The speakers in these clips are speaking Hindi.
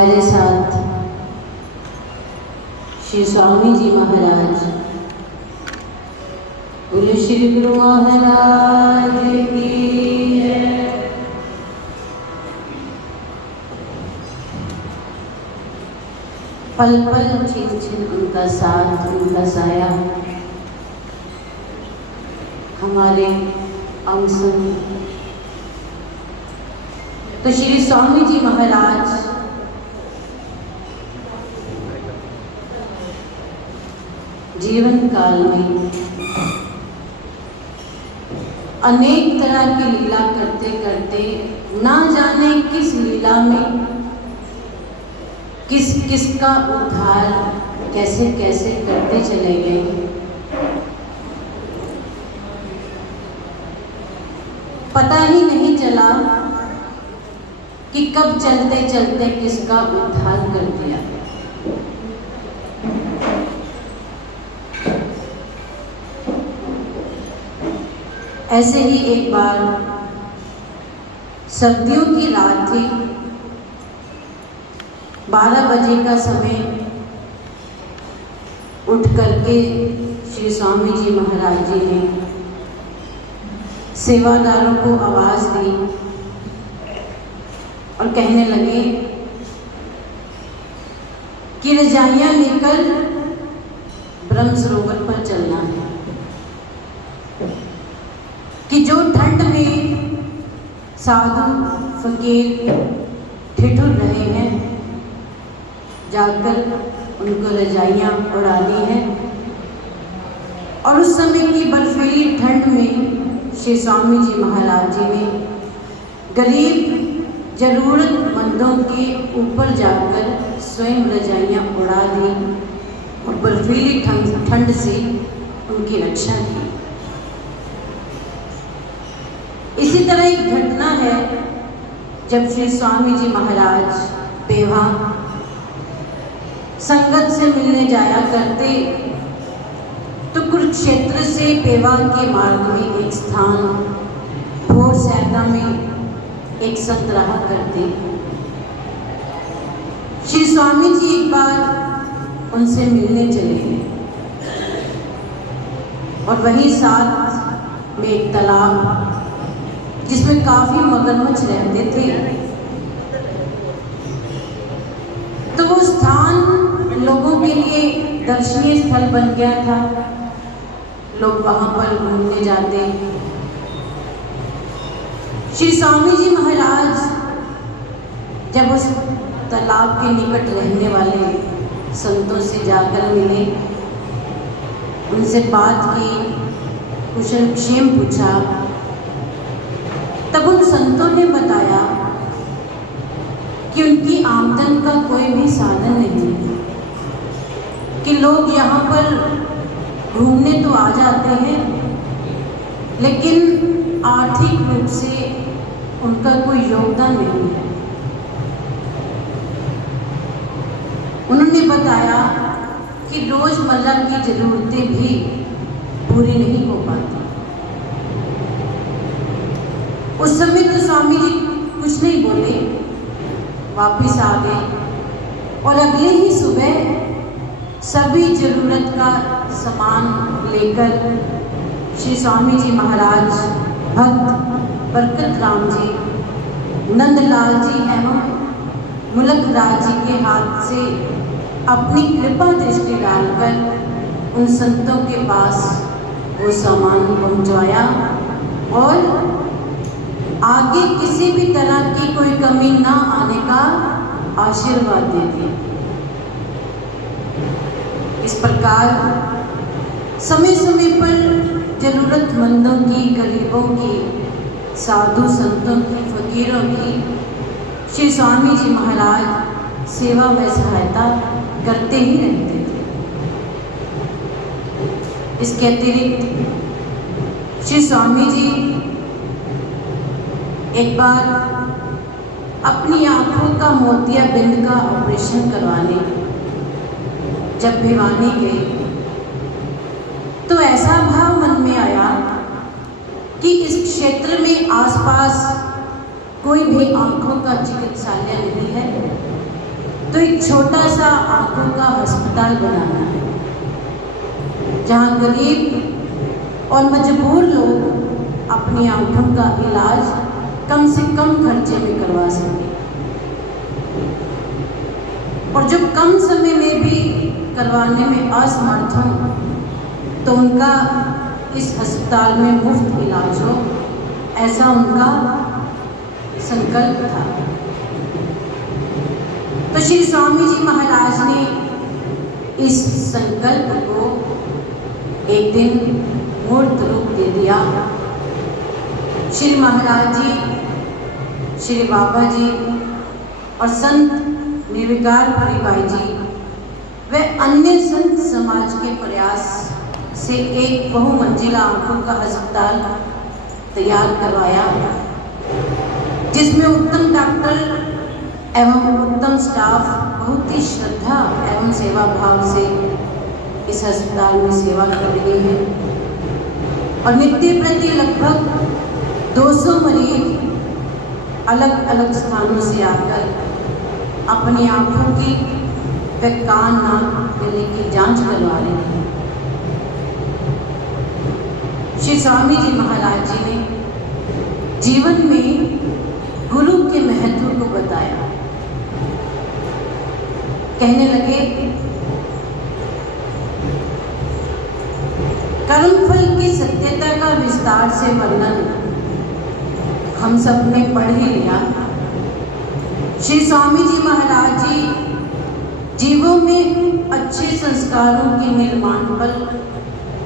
हमारे साथ श्री स्वामी जी महाराज। बोले श्री गुरु महाराज की है। पल पल छिन छिन उनका साथ, उनका साया हमारे अंग संग। तो श्री स्वामी जी महाराज जीवन काल में अनेक तरह की लीला करते करते ना जाने किस लीला में किस किस का उद्धार कैसे कैसे करते चले गए। पता ही नहीं चला कि कब चलते चलते किसका उद्धार कर दिया। ऐसे ही एक बार सर्दियों की रात थी, 12 बजे का समय। उठ करके श्री स्वामी जी महाराज जी ने सेवादारों को आवाज दी और कहने लगे कि रजाइयां लेकर ब्रह्म सरोवर पर चलना है, कि जो ठंड में साधु फकीर ठिठुर रहे हैं, जाकर उनको रजाइयां उड़ानी है। और उस समय की बर्फीली ठंड में श्री स्वामी जी महाराज जी ने गरीब जरूरतमंदों के ऊपर जाकर स्वयं रजाइयां उड़ा दी और बर्फीली ठंड से उनकी रक्षा की। इसी तरह एक घटना है, जब श्री स्वामी जी महाराज पेवा संगत से मिलने जाया करते, तो कुरुक्षेत्र से पेवा के मार्ग में एक स्थान भोर सैदा में एक संत रहा करते। श्री स्वामी जी एक बार उनसे मिलने चले गए और वहीं साथ में एक तालाब जिसमें काफी मगरमच्छ रहते थे, तो वो स्थान लोगों के लिए दर्शनीय स्थल बन गया था। लोग वहां पर घूमने जाते। श्री स्वामी जी महाराज जब उस तालाब के निकट रहने वाले संतों से जाकर मिले, उनसे बात की, कुशल क्षेम पूछा, तब उन संतों ने बताया कि उनकी आमदन का कोई भी साधन नहीं है, कि लोग यहाँ पर घूमने तो आ जाते हैं लेकिन आर्थिक रूप से उनका कोई योगदान नहीं है। उन्होंने बताया कि रोजमर्रा की जरूरतें भी पूरी नहीं हो पाती। उस समय तो स्वामी जी कुछ नहीं बोले, वापिस आ गए और अगले ही सुबह सभी जरूरत का सामान लेकर श्री स्वामी जी महाराज भक्त बरकत राम जी, नंदलाल जी एवं मुलक राज जी के हाथ से अपनी कृपा दृष्टि डालकर उन संतों के पास वो सामान पहुंचाया और आगे किसी भी तरह की कोई कमी ना आने का आशीर्वाद दे दिया। इस प्रकार समय समय पर जरूरतमंदों की, गरीबों की, साधु संतों की, फकीरों की श्री स्वामी जी महाराज सेवा व सहायता करते ही रहते थे। इसके अतिरिक्त श्री स्वामी जी एक बार अपनी आंखों का मोतियाबिंद का ऑपरेशन करवाने जब भिवानी गए, तो ऐसा भाव मन में आया कि इस क्षेत्र में आसपास कोई भी आंखों का चिकित्सालय नहीं है तो एक छोटा सा आंखों का अस्पताल बनाना है, जहाँ गरीब और मजबूर लोग अपनी आंखों का इलाज कम से कम खर्चे में करवा सकें, और जो कम समय में भी करवाने में असमर्थ हों तो उनका इस अस्पताल में मुफ्त इलाज हो, ऐसा उनका संकल्प था। तो श्री स्वामी जी महाराज ने इस संकल्प को एक दिन मूर्त रूप दे दिया। श्री महाराज जी, श्री बाबा जी और संत निर्विकारपुरी भाई जी व अन्य संत समाज के प्रयास से एक बहुमंजिला आंखों का अस्पताल तैयार करवाया, जिसमें उत्तम डॉक्टर एवं उत्तम स्टाफ बहुत ही श्रद्धा एवं सेवा भाव से इस अस्पताल में सेवा कर रहे हैं, और नित्य प्रति लगभग 200 मरीज अलग अलग स्थानों से आकर अपनी आंखों की व कान नाक गले की जांच करवा रहे हैं। श्री स्वामी जी महाराज जी ने जीवन में गुरु के महत्व को बताया। कहने लगे, कर्मफल की सत्यता का विस्तार से वर्णन हम सब ने पढ़ ही लिया। श्री स्वामी जी महाराज जी जीवों में अच्छे संस्कारों के निर्माण पर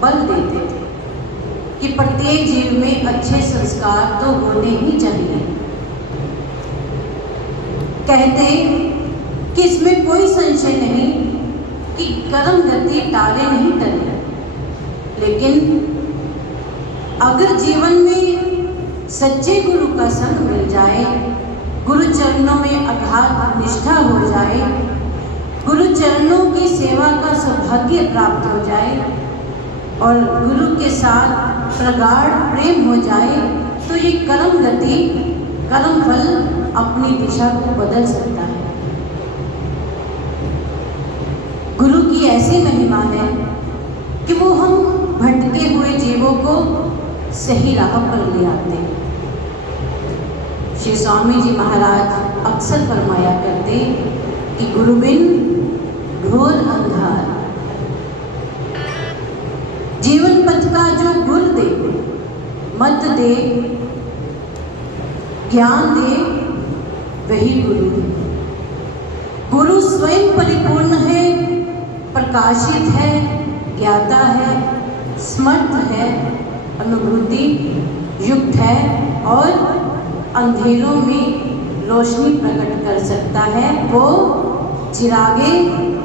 बल देते थे कि प्रत्येक जीव में अच्छे संस्कार तो होने ही चाहिए। कहते कि इसमें कोई संशय नहीं कि कर्म गति टाले नहीं टले, लेकिन अगर जीवन में सच्चे गुरु का संग मिल जाए, गुरु चरणों में अगाध निष्ठा हो जाए, गुरु चरणों की सेवा का सौभाग्य प्राप्त हो जाए और गुरु के साथ प्रगाढ़ प्रेम हो जाए, तो ये कर्म गति, कर्म फल अपनी दिशा को बदल सकता है। गुरु की ऐसी महिमा है कि वो हम भटके हुए जीवों को सही राह पर ले आते हैं। श्री स्वामी जी महाराज अक्सर फरमाया करते कि गुरु बिन घोर अंधार। जीवन पथ का जो गुर दे, मत दे, ज्ञान दे, वही गुरु है। गुरु स्वयं परिपूर्ण है, प्रकाशित है, ज्ञाता है, समर्थ है, अनुभूति युक्त है और अंधेरों में रोशनी प्रकट कर सकता है। वो चिरागे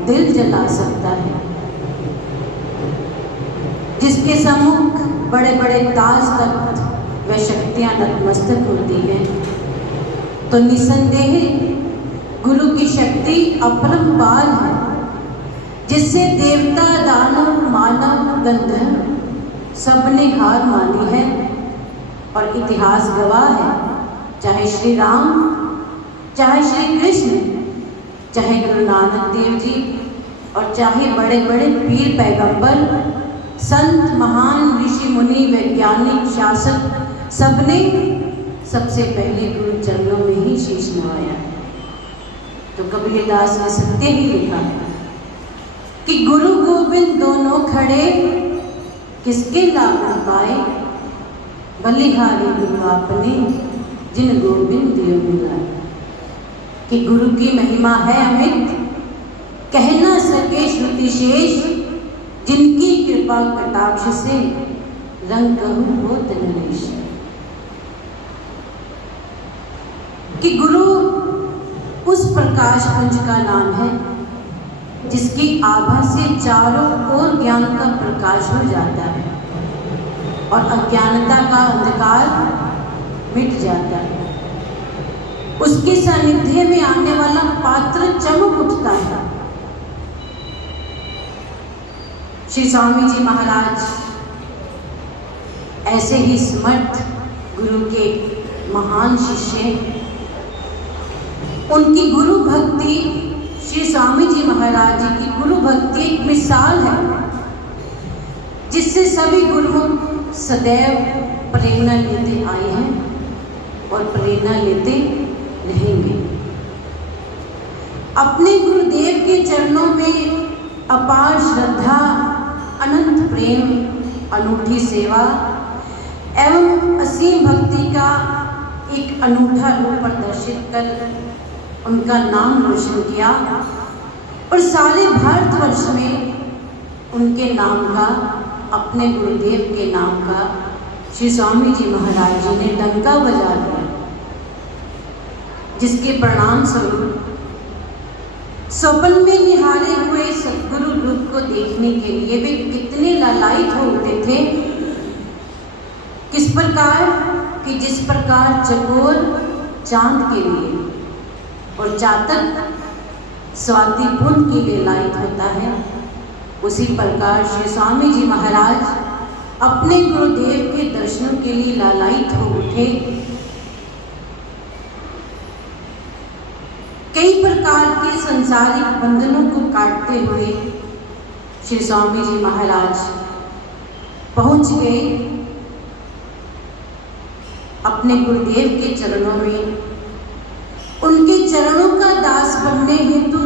दिल जला सकता है। जिसके सम्मुख बड़े बड़े ताज तख्त व शक्तियां नतमस्तक होती हैं, तो निसंदेह गुरु की शक्ति अपरंपार है, जिससे देवता, दानव, मानव, गंधर्व सबने हार मानी है। और इतिहास गवाह है, चाहे श्री राम, चाहे श्री कृष्ण, चाहे गुरु नानक देव जी और चाहे बड़े बड़े पीर पैगंबर, संत, महान ऋषि मुनि, वैज्ञानिक, शासक, सबने सबसे पहले गुरु चरणों में ही शीश नवाया। तो कबीरदास ने सत्य ही लिखा है कि गुरु गोविंद दोनों खड़े, किसके लाभ न पाए, बलिहारी गुरु आपने, जिन गोविंद दियो मिलाए। कि गुरु की महिमा है अमित, कह न सके श्रुति शेष, जिनकी कृपा कटाक्ष से रंग कहूं होत नरेश। कि गुरु उस प्रकाश पुंज का नाम है जिसकी आभा से चारों ओर ज्ञान का प्रकाश हो जाता है और अज्ञानता का अंधकार मिट जाता है। उसके सानिध्य में आने वाला पात्र चमक उठता है। श्री स्वामी जी महाराज ऐसे ही समर्थ गुरु के महान शिष्य। उनकी गुरु भक्ति श्री स्वामी जी महाराज जी की गुरु भक्ति एक मिसाल है, जिससे सभी गुरुमुख सदैव प्रेरणा लेते आए हैं और प्रेरणा लेते रहेंगे। अपने गुरुदेव के चरणों में अपार श्रद्धा, अनंत प्रेम, अनूठी सेवा एवं असीम भक्ति का एक अनूठा रूप प्रदर्शित कर उनका नाम रोशन किया और सारे भारतवर्ष में उनके नाम का, अपने गुरुदेव के नाम का श्री स्वामी जी महाराज जी ने डंका बजा दिया, जिसके परिणाम स्वरूप स्वप्न में निहारे हुए सद्गुरु रूप को देखने के लिए वे कितने लालायित हो उठते थे। किस प्रकार कि जिस प्रकार चकोर चांद के लिए और चातक स्वाति पुंज के लिए लायित होता है, उसी प्रकार श्री स्वामी जी महाराज अपने गुरुदेव के दर्शनों के लिए लालायित हो उठे। कई प्रकार के संसारिक बंधनों को काटते हुए श्री स्वामी जी महाराज पहुंच गए अपने गुरुदेव के चरणों में। उनके चरणों का दास बनने हेतु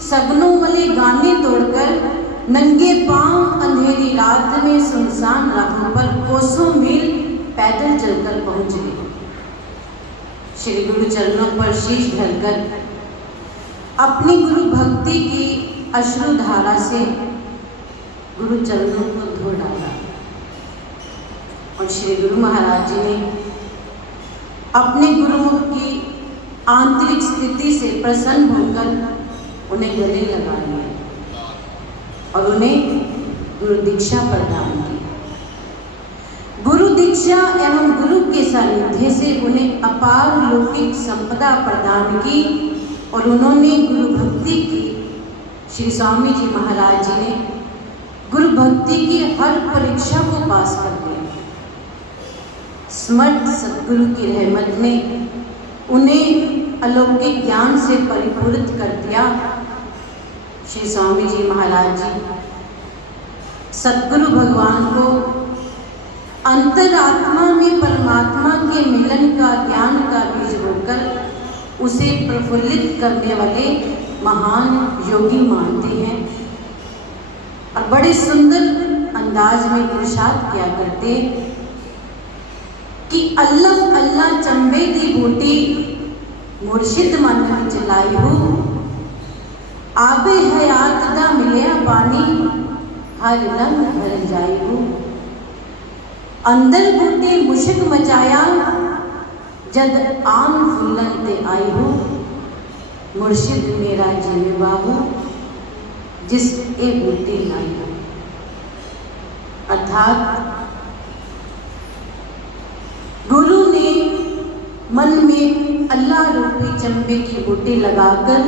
सगनों वाले गाने तोड़कर नंगे पांव अंधेरी रात में सुनसान राहों पर कोसों मील पैदल चलकर पहुंच गए। श्री गुरु चरणों पर शीश धरकर अपनी गुरु भक्ति की अश्रुधारा से गुरु चरणों को धो डाला और श्री गुरु महाराज जी ने अपने गुरुमुख की आंतरिक स्थिति से प्रसन्न होकर उन्हें गले लगा लिया और उन्हें गुरु दीक्षा प्रदान की। गुरु दीक्षा एवं गुरु के सानिध्य से उन्हें अपार लौकिक संपदा प्रदान की और उन्होंने गुरु भक्ति की। श्री स्वामी जी महाराज जी ने गुरु भक्ति की हर परीक्षा को पास कर दिया। समर्थ सद्गुरु की रहमत ने उन्हें अलौकिक ज्ञान से परिपूरित कर दिया। श्री स्वामी जी महाराज जी सद्गुरु भगवान को अंतरात्मा में परमात्मा के मिलन का ज्ञान का बीज बोकर उसे प्रफुल्लित करने वाले महान योगी मानते हैं और बड़े सुंदर अंदाज में इरशाद किया करते कि अल्लाह अल्लाह चंबे दी बूटी मुर्शिद मन में चलाई हो, आबे हयात दा मिलिया पानी हर लंग भर जाई हो। अंदर बूटे मुश्क मचाया जद आन फुलन ते आई हो, मुर्शिद मेरा जीवे बाबू जिस ए बूटी लाई हो। अर्थात गुरु ने मन में अल्लाह रूपी चंबे की बूटी लगाकर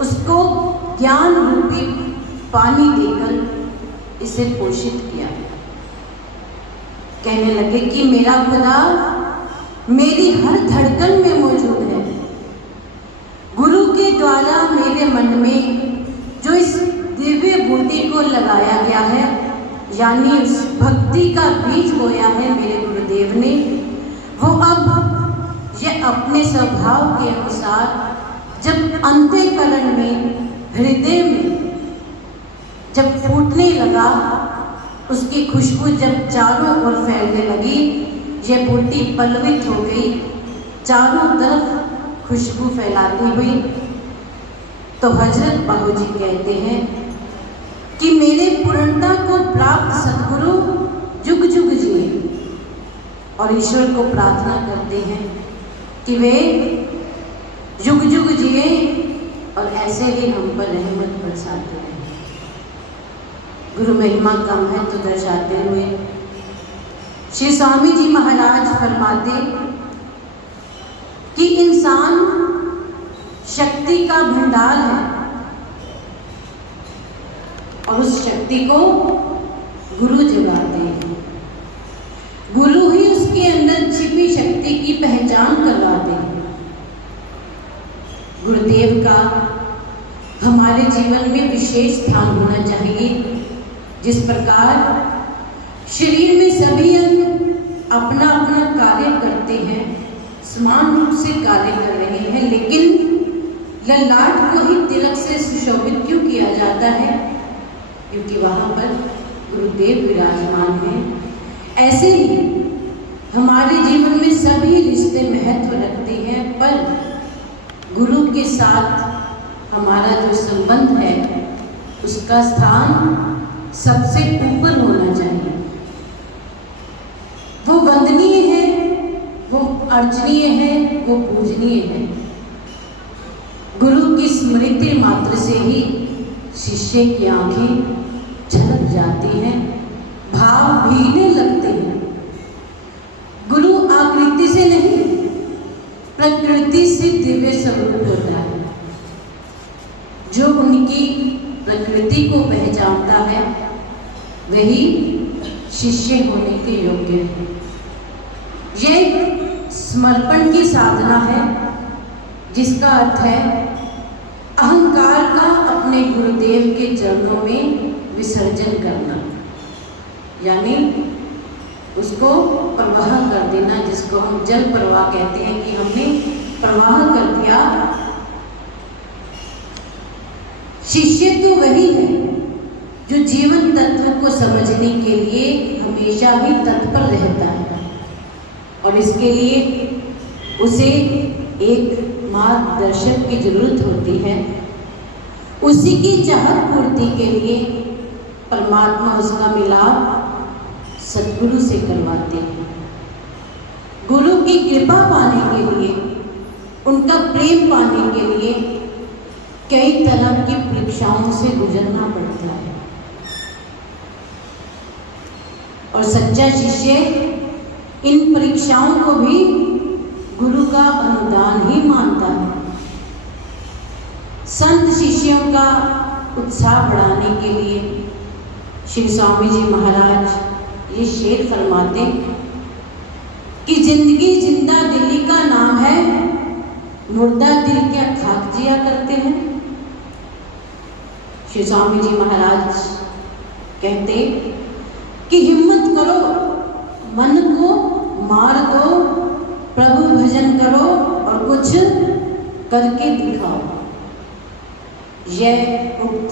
उसको ज्ञान रूपी पानी देकर इसे पोषित किया। कहने लगे कि मेरा खुदा मेरी हर धड़कन में मौजूद है। गुरु के द्वारा मेरे मन में जो इस दिव्य बूटी को लगाया गया है, यानी उस भक्ति का बीज बोया है मेरे गुरुदेव ने, वो अब ये अपने स्वभाव के अनुसार जब अंतःकरण में, हृदय में जब फूटने लगा, उसकी खुशबू जब चारों ओर फैलने लगी, ये बूटी पल्लवित हो गई, चारों तरफ खुशबू फैलाती हुई। तो हजरत बाबूजी कहते हैं कि मेरे पूर्णता को प्राप्त सद्गुरु जुग जुग जिए और ईश्वर को प्रार्थना करते हैं कि वे जुग जुग जिए और ऐसे ही हम पर रहमत बरसाते रहें। गुरु महिमा का महत्व दर्शाते हुए श्री स्वामी जी महाराज फरमाते कि इंसान शक्ति का भंडार है और उस शक्ति को गुरु जगाते हैं। गुरु ही उसके अंदर छिपी शक्ति की पहचान करवाते हैं। गुरुदेव का हमारे जीवन में विशेष स्थान होना चाहिए। जिस प्रकार शरीर में सभी अंग अपना अपना कार्य करते हैं, समान रूप से कार्य कर रहे हैं, लेकिन ललाट को ही तिलक से सुशोभित क्यों किया जाता है? क्योंकि वहाँ पर गुरुदेव विराजमान हैं। ऐसे ही हमारे जीवन में सभी रिश्ते महत्व रखते हैं, पर गुरु के साथ हमारा जो संबंध है उसका स्थान सबसे ऊपर होना चाहिए। वो वंदनीय है, वो अर्चनीय है, वो पूजनीय है। गुरु की स्मृति मात्र से ही शिष्य की आंखें झलक जाती हैं, भाव भीगने लगते हैं। गुरु आकृति से नहीं, प्रकृति से दिव्य स्वरूप होता है। जो उनकी प्रकृति को पहचानता है वही शिष्य होने के योग्य है। यह एक समर्पण की साधना है, जिसका अर्थ है अहंकार का अपने गुरुदेव के चरणों में विसर्जन करना, यानी उसको प्रवाह कर देना, जिसको हम जल प्रवाह कहते हैं कि हमने प्रवाह कर दिया। शिष्य तो वही है जो जीवन तत्व को समझने के लिए हमेशा ही तत्पर रहता है, और इसके लिए उसे एक मार्गदर्शक की जरूरत होती है। उसी की चाहत पूर्ति के लिए परमात्मा उसका मिलाप सद्गुरु से करवाते हैं। गुरु की कृपा पाने के लिए, उनका प्रेम पाने के लिए कई तरह की परीक्षाओं से गुजरना पड़ता है, और सच्चा शिष्य इन परीक्षाओं को भी गुरु का अनुदान ही मानता है। संत शिष्यों का उत्साह बढ़ाने के लिए श्री स्वामी जी महाराज ये शेर फरमाते कि जिंदगी जिंदा दिली का नाम है, मुर्दा दिल क्या खाक जिया करते हैं। श्री स्वामी जी महाराज कहते कि हिम्मत करो, मन को मार दो, प्रभु भजन करो और कुछ करके दिखाओ। यह उक्त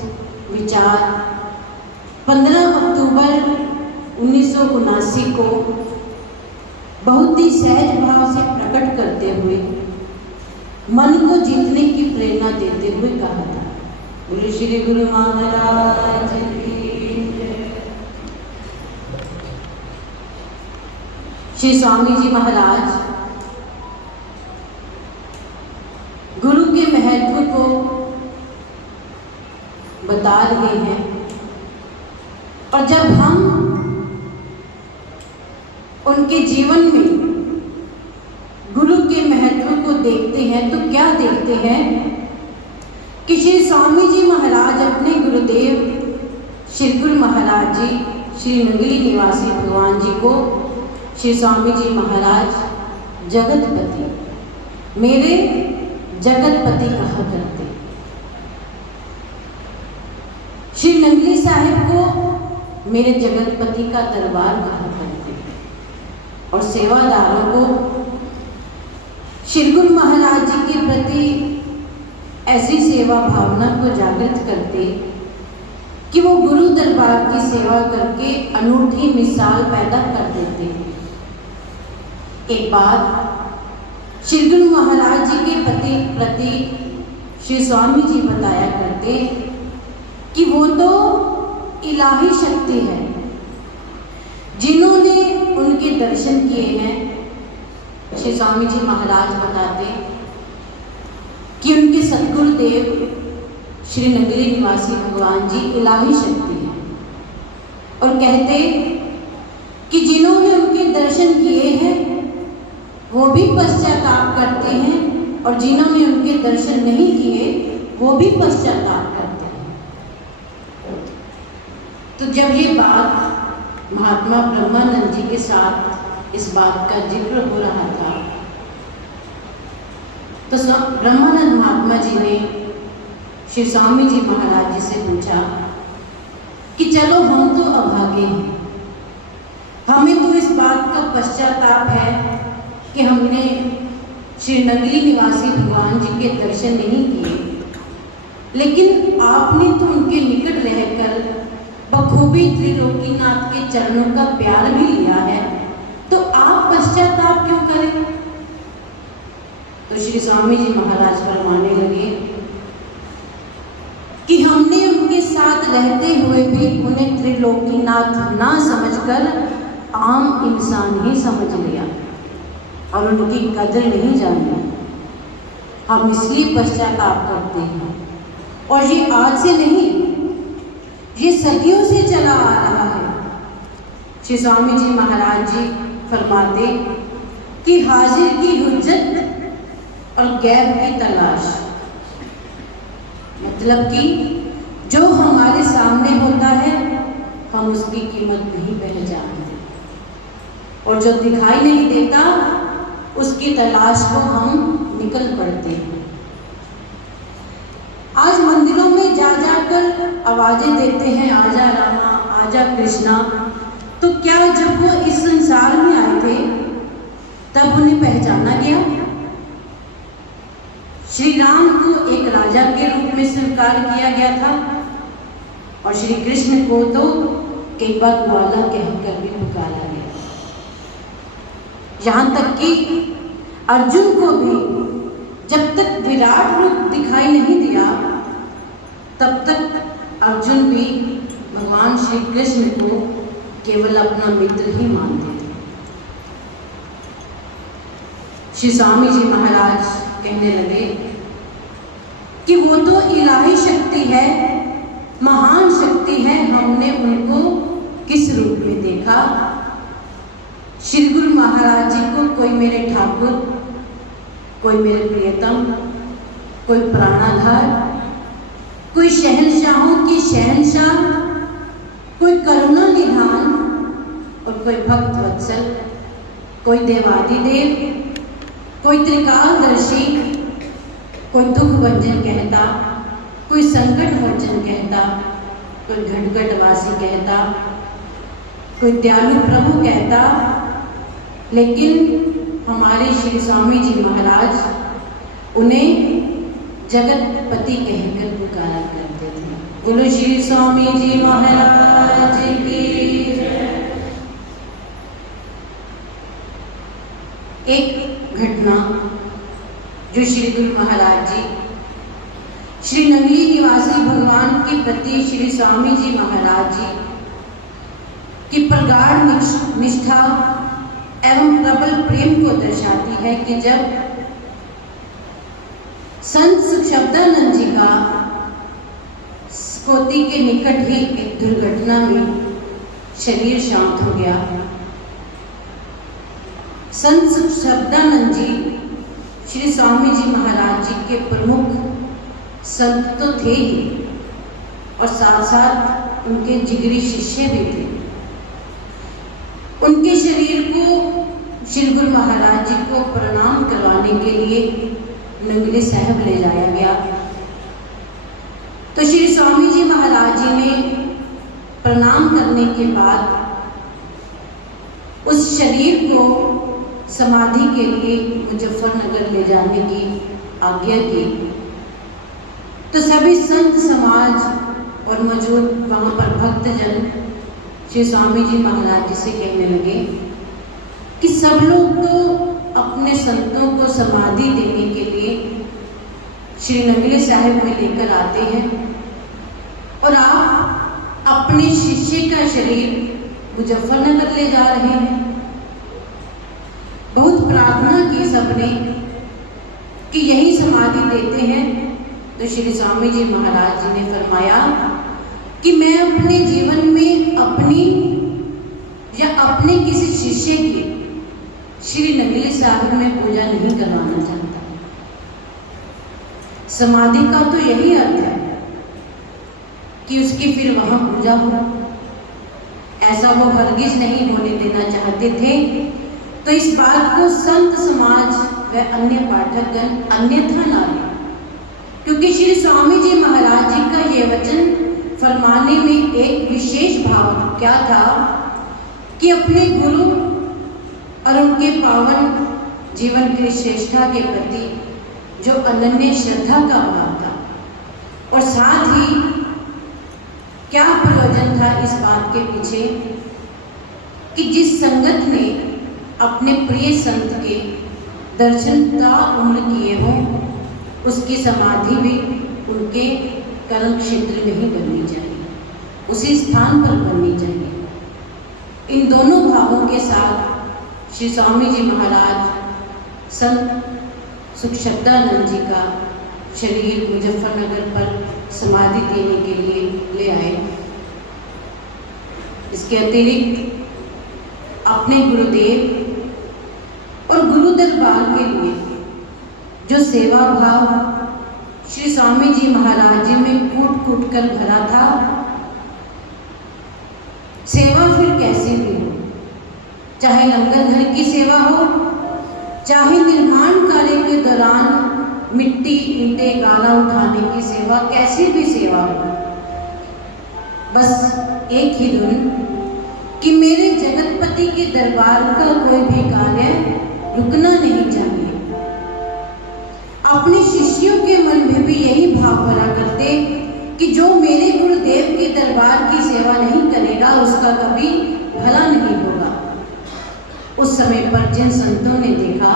विचार 15 अक्टूबर 1979 को बहुत ही सहज भाव से प्रकट करते हुए, मन को जीतने की प्रेरणा देते हुए कहा था। बोले श्री गुरु महाराज की जय। श्री स्वामी जी महाराज गुरु के महत्व को बता रहे हैं, और जब हम उनके जीवन में गुरु के महत्व को देखते हैं तो क्या देखते हैं कि श्री स्वामी जी महाराज अपने गुरुदेव श्री गुरु महाराज जी श्री नगली निवासी भगवान जी को श्री स्वामी जी महाराज जगतपति, मेरे जगतपति कहा करते। श्री नगली साहिब को मेरे जगतपति का दरबार कहा करते, और सेवादारों को श्री गुरु महाराज जी के प्रति ऐसी सेवा भावना को जागृत करते कि वो गुरु दरबार की सेवा करके अनूठी मिसाल पैदा कर देते। एक बात श्री गुरु महाराज जी के प्रति श्री स्वामी जी बताया करते कि वो तो इलाही शक्ति है। जिन्होंने उनके दर्शन किए हैं, श्री स्वामी जी महाराज बताते कि उनके सद्गुरुदेव श्री नगली निवासी भगवान जी इलाही शक्ति है, और कहते कि जिन्होंने उनके दर्शन किए हैं वो भी पश्चाताप करते हैं, और जिन्होंने उनके दर्शन नहीं किए वो भी पश्चाताप करते हैं। तो जब ये बात महात्मा ब्रह्मानंद जी के साथ इस बात का जिक्र हो रहा था, तो ब्रह्मानंद महात्मा जी ने श्री स्वामी जी महाराज जी से पूछा कि चलो हम तो अभागे हैं, हमें तो इस बात का पश्चाताप है कि हमने श्री नगली निवासी भगवान जी के दर्शन नहीं किए, लेकिन आपने तो उनके निकट रहकर बखूबी त्रिलोकीनाथ के चरणों का प्यार भी लिया है, तो आप पश्चाताप क्यों करें? तो श्री स्वामी जी महाराज फरमाने लगे कि हमने उनके साथ रहते हुए भी उन्हें त्रिलोकीनाथ ना समझकर आम इंसान ही समझ लिया और उनकी कदर नहीं जानी। हम इसलिए पश्चाताप करते हैं, और ये आज से नहीं, ये सदियों से चला आ रहा है। श्री स्वामी जी महाराज जी फरमाते कि हाजिर की हुज्जत और गैब की तलाश, मतलब कि जो हमारे सामने होता है हम उसकी कीमत नहीं पहचानते, और जो दिखाई नहीं देता उसकी तलाश को हम निकल पड़ते हैं। आज मंदिरों में जा जाकर आवाजें देते हैं, आजा रामा, आजा कृष्णा, तो क्या जब वो इस संसार में आए थे तब उन्हें पहचाना गया? श्री राम को एक राजा के रूप में स्वीकार किया गया था, और श्री कृष्ण को तो कई बार ग्वाला कहकर भी पुकारा गया। यहाँ तक कि अर्जुन को भी जब तक विराट रूप दिखाई नहीं दिया तब तक अर्जुन भी भगवान श्री कृष्ण को केवल अपना मित्र ही मानते थे। श्री स्वामी जी महाराज कहने लगे कि वो तो इलाही शक्ति है, महान शक्ति है, हमने उनको किस रूप में देखा? श्री गुरु महाराज जी को कोई मेरे ठाकुर, कोई मेरे प्रियतम, कोई प्राणाधार, कोई शहंशाहों की शहंशाह, कोई करुणा निधान और कोई भक्त वत्सल, कोई देवादिदेव, कोई त्रिकालदर्शी, कोई दुख भंजन कहता, कोई संकट भंजन कहता, कोई घटघटवासी कहता, कोई दयालु प्रभु कहता, लेकिन हमारे श्री स्वामी जी महाराज उन्हें जगतपति कहकर पुकारा करते थे। बोलो श्री स्वामी जी महाराज की। एक घटना जो श्री गुरु महाराज जी श्री नगली निवासी भगवान के प्रति श्री स्वामी जी महाराज जी की प्रगाढ़ निष्ठा एवं प्रबल प्रेम को दर्शाती है कि जब संत शब्दानंद जी का स्कोती के निकट ही एक दुर्घटना में शरीर शांत हो गया। संत शब्दानंद जी श्री स्वामी जी महाराज जी के प्रमुख संत तो थे ही, और साथ साथ उनके जिगरी शिष्य भी थे। उनके शरीर को श्री गुरु महाराज जी को प्रणाम करवाने के लिए नंगली साहब ले जाया गया। तो श्री स्वामी जी महाराज जी ने प्रणाम करने के बाद उस शरीर को समाधि के लिए मुजफ्फरनगर ले जाने की आज्ञा की। तो सभी संत समाज और मौजूद वहाँ पर भक्तजन श्री स्वामी जी महाराज जी से कहने लगे कि सब लोग तो अपने संतों को समाधि देने के लिए श्री नगली साहिब में लेकर आते हैं, और आप अपने शिष्य का शरीर मुजफ्फरनगर ले जा रहे हैं। बहुत प्रार्थना की सबने कि यही समाधि देते हैं। तो श्री स्वामी जी महाराज जी ने फरमाया कि मैं अपने जीवन में अपनी या अपने किसी शिष्य की श्री नगली साहिब में पूजा नहीं करवाना चाहता। समाधि का तो यही अर्थ है कि उसकी फिर वहां पूजा हो। ऐसा वो हरगिज नहीं होने देना चाहते थे। तो इस बात को संत समाज व अन्य पाठकगण अन्यथा ना लें, क्योंकि श्री स्वामी जी महाराज जी का ये वचन फरमाने में एक विशेष भाव क्या था कि अपने गुरु और उनके पावन जीवन की श्रेष्ठता के प्रति जो अनन्य श्रद्धा का भाव था, और साथ ही क्या प्रयोजन था इस बात के पीछे कि जिस संगत ने अपने प्रिय संत के दर्शन का उम्र किए हों, उसकी समाधि भी उनके कर्म क्षेत्र में ही बननी चाहिए, उसी स्थान पर बननी चाहिए। इन दोनों भावों के साथ श्री स्वामी जी महाराज संत सुखशब्दानंद जी का शरीर मुजफ्फरनगर पर समाधि देने के लिए ले आए। इसके अतिरिक्त अपने गुरुदेव और गुरु दरबार के लिए जो सेवा भाव श्री स्वामी जी महाराज जी में कूट कूट कर भरा था, सेवा फिर कैसी भी हो, चाहे लंगर घर की सेवा हो, चाहे निर्माण कार्य के दौरान मिट्टी ईंटे गाला उठाने की सेवा, कैसी भी सेवा हो, बस एक ही धुन कि मेरे जगतपति के दरबार का कोई भी कार्य रुकना नहीं चाहिए। अपने शिष्यों के मन में भी यही भाव भरा करते कि जो मेरे गुरुदेव के दरबार की सेवा नहीं करेगा उसका कभी भला नहीं होगा। उस समय पर जिन संतों ने देखा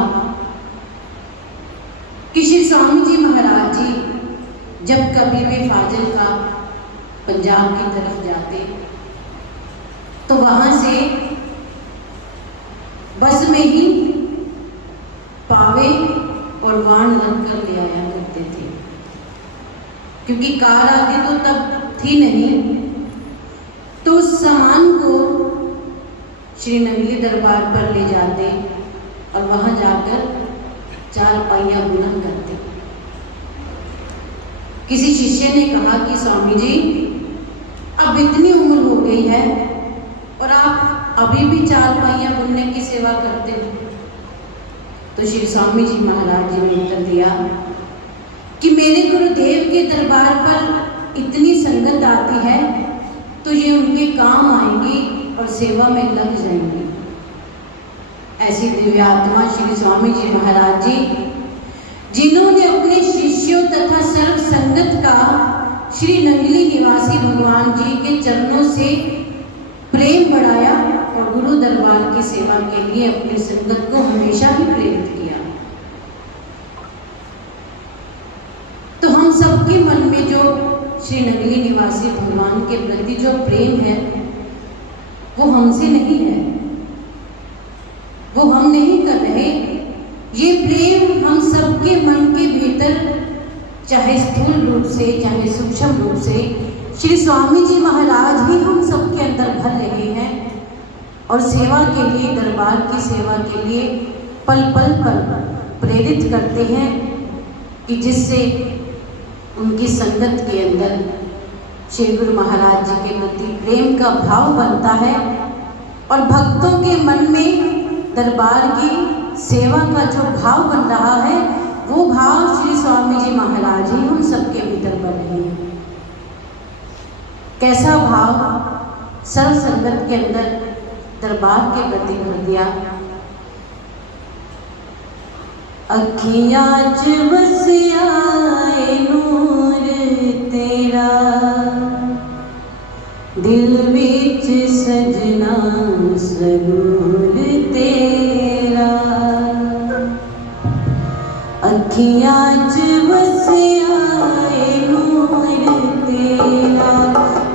कि श्री स्वामी जी महाराज जी जब कभी भी फाजिल्का पंजाब की तरफ जाते तो वहां से बस में ही पावे और वाण रखकर ले आया करते थे, क्योंकि कार आदि तो तब थी नहीं। तो उस सामान को श्री नंगली दरबार पर ले जाते और वहां जाकर चार पाइयां बुलंद करते। किसी शिष्य ने कहा कि स्वामी जी अब इतनी उम्र हो गई है और आप अभी भी चार पाइयां बुनने की सेवा करते हो। तो श्री स्वामी जी महाराज जी ने उत्तर दिया कि मेरे गुरुदेव के दरबार पर इतनी संगत आती है तो ये उनके काम आएंगी और सेवा में लग जाएंगी। ऐसी दिव्यात्मा श्री स्वामी जी महाराज जी, जिन्होंने अपने शिष्यों तथा सर्व संगत का श्री नंगली निवासी भगवान जी के चरणों से प्रेम बढ़ाया और गुरु दरबार की सेवा के लिए अपनी संगत को हमेशा ही प्रेरित किया। तो हम सबके मन में जो श्री नंगली निवासी भगवान के प्रति जो प्रेम है वो हमसे नहीं है, वो हम नहीं कर रहे। ये प्रेम हम सबके मन के भीतर, चाहे स्थूल रूप से चाहे सूक्ष्म रूप से, श्री स्वामी जी महाराज ही हम सबके अंदर भर रहे हैं और सेवा के लिए, दरबार की सेवा के लिए पल पल पर प्रेरित करते हैं कि जिससे उनकी संगत के अंदर श्री गुरु महाराज जी के प्रति प्रेम का भाव बनता है और भक्तों के मन में दरबार की सेवा का जो भाव बन रहा है वो भाव श्री स्वामी जी महाराज ही हम सबके भीतर बन रहे हैं। कैसा भाव सर्व संगत के अंदर दरबार के प्रति भर दिया। अखियां च बसिया नूर तेरा, दिल विच सजना सरूर तेरा। अखियां च बसिया नूर तेरा,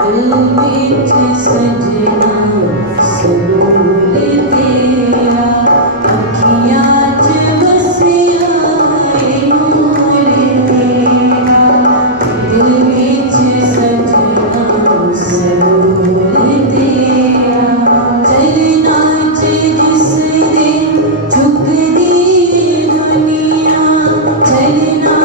दिल विच सजना सरूर तेरा। अखियां च बसिया नूर तेरा, दिल विच सजना सरूर तेरा। चलना च जिसदे झुकदी दुनिया, चलना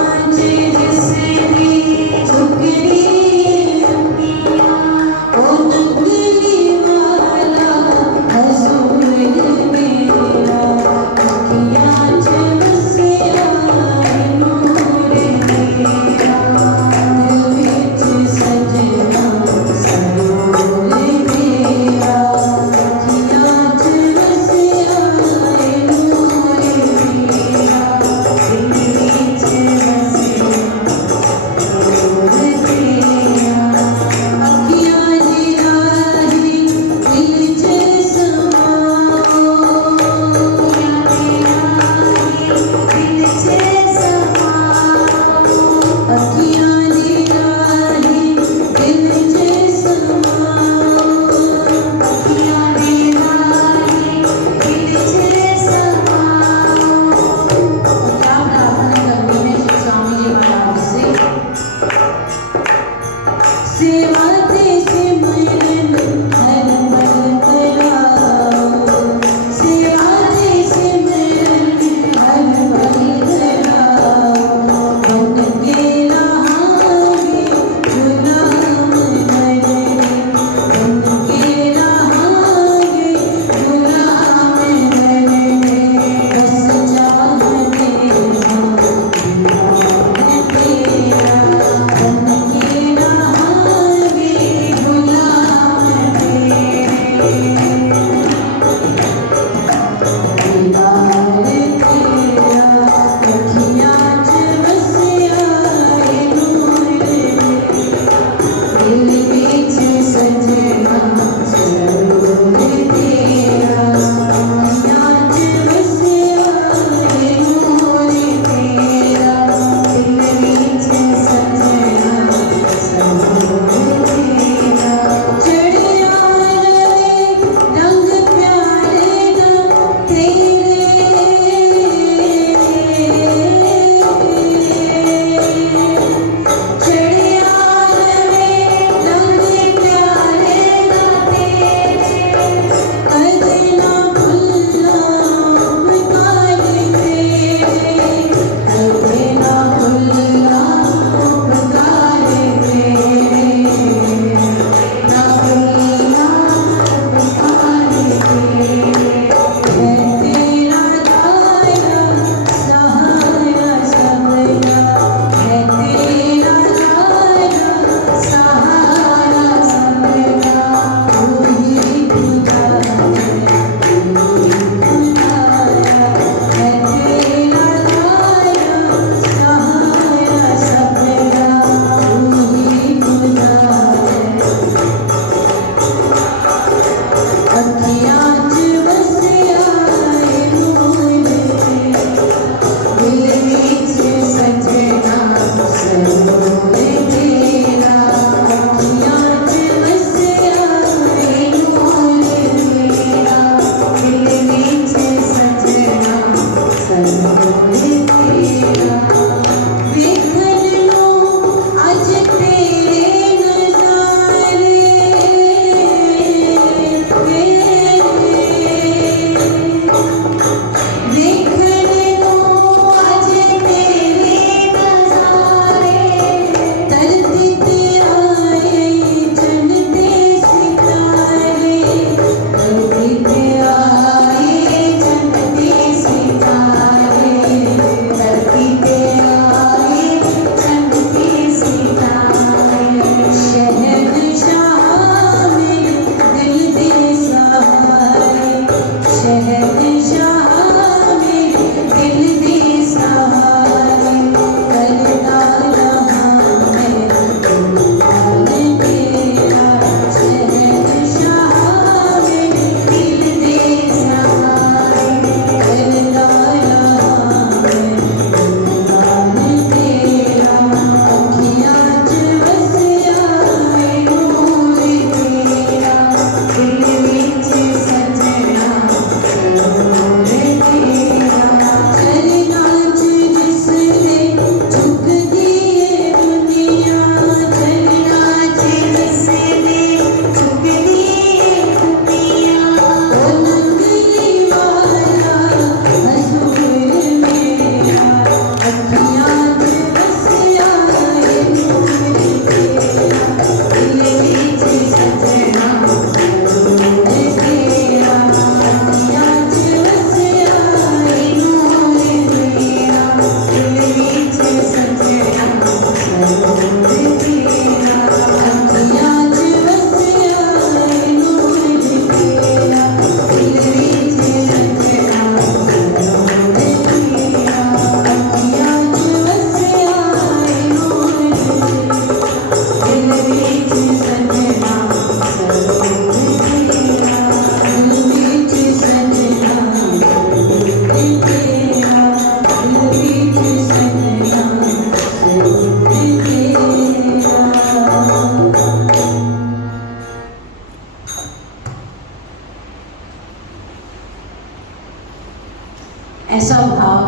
ऐसा भाव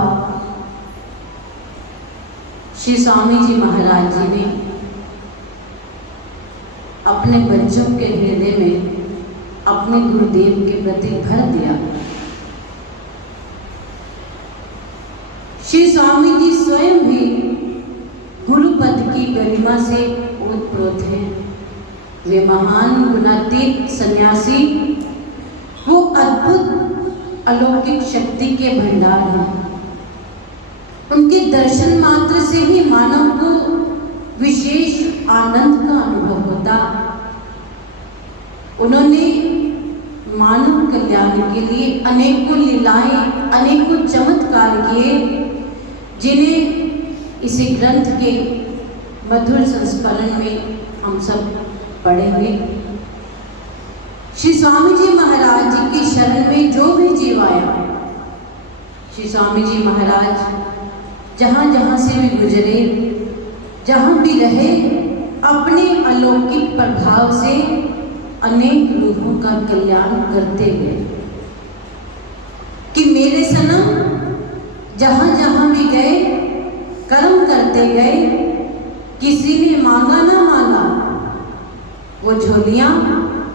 श्री स्वामी जी महाराज जी ने अपने बच्चों के हृदय में अपने गुरुदेव के प्रति भर दिया। श्री स्वामी जी स्वयं भी गुरुपद की गरिमा से ओतप्रोत हैं। वे महान गुणातीत सन्यासी, वो अद्भुत अलौकिक शक्ति के भंडार हैं। उनके दर्शन मात्र से ही मानव को विशेष आनंद का अनुभव होता। उन्होंने मानव कल्याण के लिए अनेकों लीलाएं, अनेकों चमत्कार किए, जिन्हें इसी ग्रंथ के मधुर संस्करण में हम सब पढ़ेंगे। श्री स्वामी जी महाराज जी की शरण में जो भी जीव आया, श्री स्वामी जी महाराज जहाँ जहाँ से भी गुजरे, जहाँ भी रहे, अपने अलौकिक प्रभाव से अनेक रूहों का कल्याण करते गए। कि मेरे सनम जहाँ जहाँ भी गए कर्म करते गए, किसी ने मांगा ना मांगा, वो झोलियाँ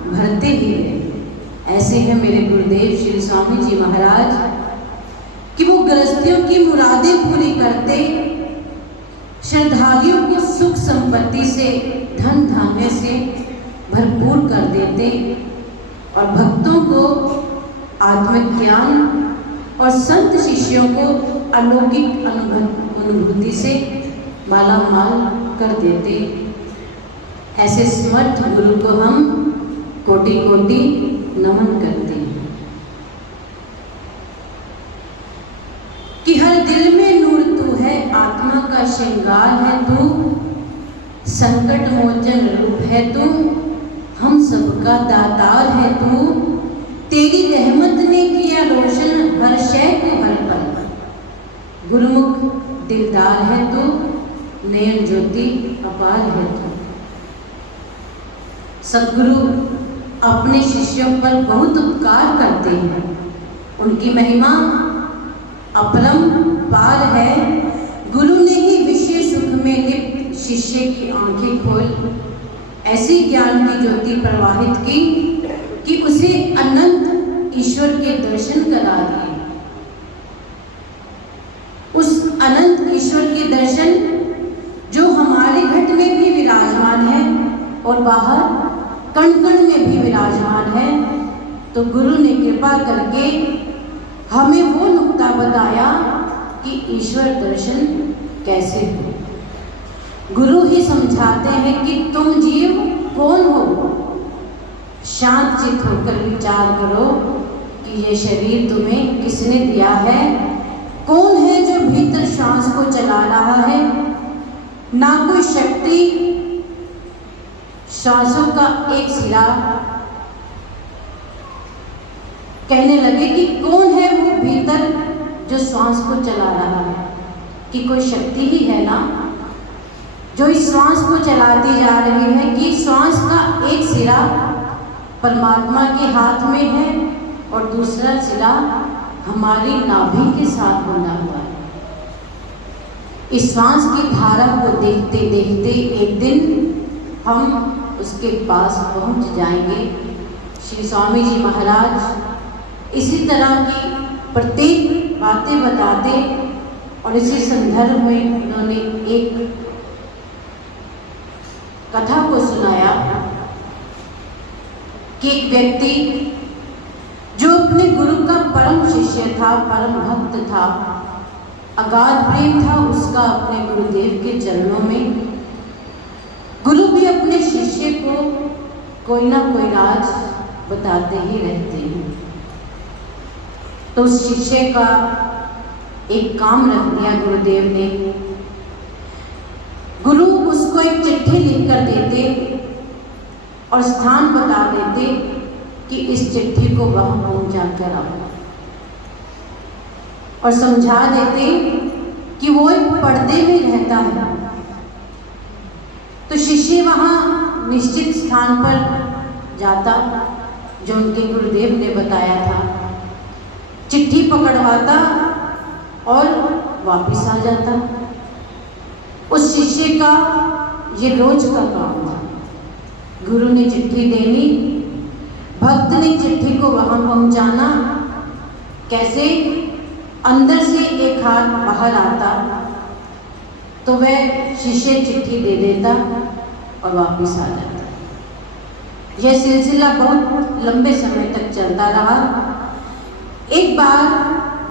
भरते ही गए। ऐसे हैं मेरे गुरुदेव श्री स्वामी जी महाराज कि वो गृहस्थियों की मुरादें पूरी करते, श्रद्धालुओं को सुख संपत्ति से, धन धान्य से भरपूर कर देते और भक्तों को आत्मिक ज्ञान और संत शिष्यों को अलौकिक अनुभूति से मालामाल कर देते। ऐसे समर्थ गुरु को हम कोटि कोटि नमन करते हैं। कि हर दिल में नूर तू है, आत्मा का श्रृंगार है तू, संकट मोचन रूप है तू, हम सबका दातार है तू, तेरी रहमत ने किया रोशन हर शय को हर पल, गुरुमुख दिलदार है तू, नयन ज्योति अपार है तू। सद्गुरु अपने शिष्यों पर बहुत उपकार करते हैं। उनकी महिमा अपरंपार है। गुरु ने ही विषय सुख में लिप्त शिष्य की आंखें खोल ऐसी ज्ञान की ज्योति प्रवाहित की कि उसे अनंत ईश्वर के दर्शन करा दिए। उस अनंत ईश्वर के दर्शन जो हमारे घट में भी विराजमान है और बाहर कण कण में भी विराजमान है, तो गुरु ने कृपा करके हमें वो नुक्ता बताया कि ईश्वर दर्शन कैसे हो। गुरु ही समझाते हैं कि तुम जीव कौन हो। शांत चित्त होकर विचार करो कि ये शरीर तुम्हें किसने दिया है, कौन है जो भीतर श्वास को चला रहा है। ना कोई शक्ति, श्वासों का एक सिरा। कहने लगे कि कौन है वो भीतर जो श्वास को चला रहा है, कि कोई शक्ति ही है ना जो इस श्वास को चलाती जा रही है। कि श्वास का एक सिरा परमात्मा के हाथ में है और दूसरा सिरा हमारी नाभि के साथ बंधा हुआ है। इस श्वास की धारा को देखते देखते एक दिन हम उसके पास पहुंच जाएंगे। श्री स्वामी जी महाराज इसी तरह की प्रत्येक बातें बताते और इसी संदर्भ में उन्होंने एक कथा को सुनाया कि एक व्यक्ति जो अपने गुरु का परम शिष्य था, परम भक्त था, अगाध प्रेम था उसका अपने गुरुदेव के चरणों में। गुरु भी अपने शिष्य को कोई ना कोई राज बताते ही रहते हैं। तो उस शिष्य का एक काम रख दिया गुरुदेव ने। गुरु उसको एक चिट्ठी लिखकर देते और स्थान बता देते कि इस चिट्ठी को वहां पहुंचा कर आओ, और समझा देते कि वो एक पर्दे में रहता है। तो शिष्य वहां निश्चित स्थान पर जाता जो उनके गुरुदेव ने बताया था, चिट्ठी पकड़वाता और वापस आ जाता। उस शिष्य का ये रोज का काम था। गुरु ने चिट्ठी देनी, भक्त ने चिट्ठी को वहां पहुंचाना। कैसे? अंदर से एक हाथ बाहर आता तो वह शिष्य चिट्ठी दे देता और वापस आ जाता। यह सिलसिला बहुत लंबे समय तक चलता रहा। एक बार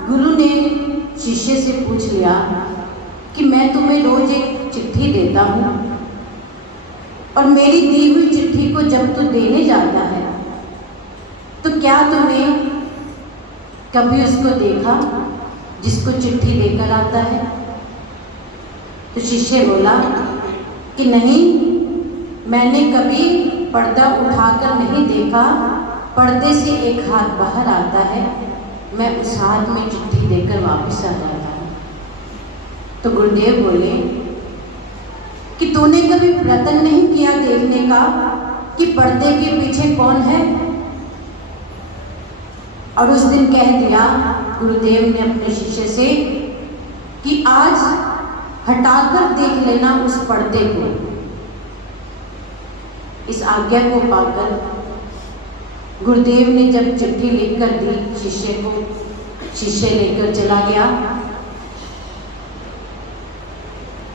गुरु ने शिष्य से पूछ लिया कि मैं तुम्हें रोज एक चिट्ठी देता हूँ और मेरी दी हुई चिट्ठी को जब तू देने जाता है तो क्या तूने कभी उसको देखा जिसको चिट्ठी लेकर आता है? तो शिष्य बोला कि नहीं, मैंने कभी पर्दा उठाकर नहीं देखा। पर्दे से एक हाथ बाहर आता है, मैं उस हाथ में चिट्ठी देकर वापस आ जाता हूँ। तो गुरुदेव बोले कि तूने कभी प्रयत्न नहीं किया देखने का कि पर्दे के पीछे कौन है? और उस दिन कह दिया गुरुदेव ने अपने शिष्य से कि आज हटाकर देख लेना उस पर्दे को। इस आज्ञा को पाकर गुरुदेव ने जब चिट्ठी लिखकर दी शिष्य को, शिष्य लेकर चला गया।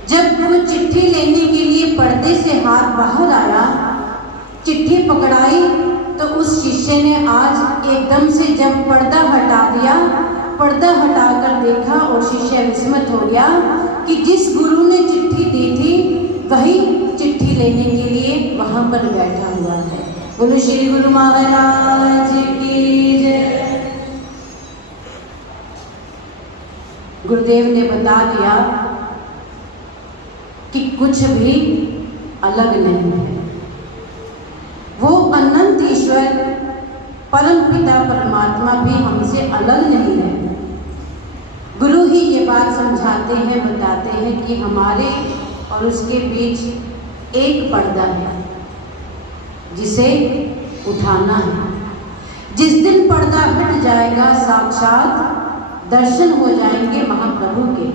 जब वो चिट्ठी लेने के लिए पर्दे से हाथ बाहर आया, चिट्ठी पकड़ाई, तो उस शिष्य ने आज एकदम से जब पर्दा हटा दिया, पर्दा हटाकर देखा और शिष्य विस्मित हो गया कि जिस गुरु ने चिट्ठी दी थी वही चिट्ठी लेने के लिए वहां पर बैठा हुआ है। बोलो श्री गुरु महाराज की जय। गुरुदेव ने बता दिया कि कुछ भी अलग नहीं है। वो अनंत ईश्वर परम पिता परमात्मा भी हमसे अलग नहीं है। गुरु ही ये बात समझाते हैं, बताते हैं कि हमारे और उसके बीच एक पर्दा है जिसे उठाना है। जिस दिन पर्दा हट जाएगा साक्षात दर्शन हो जाएंगे महाप्रभु के।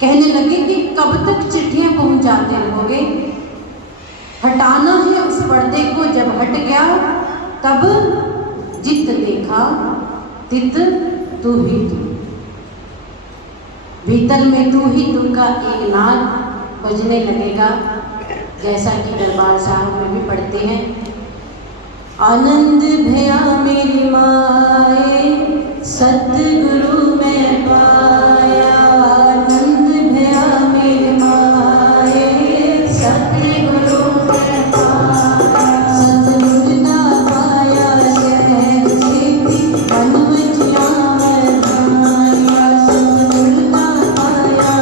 कहने लगे कि कब तक चिट्ठियां पहुंचाते रहोगे? हटाना है उस पर्दे को। जब हट गया तब जित देखा तित तू ही तू। भीतर में तू ही तू का एक नाद बजने लगेगा, जैसा कि दरबार साहब में भी पढ़ते हैं। आनंद भया मेरी माए सतगुरु में पाया। आनंद भया मेरी माए सतगुरु में पाया। सतगुरु ना पाया शहर सिद्धि मनमचिया बनाया। सतगुरु ना पाया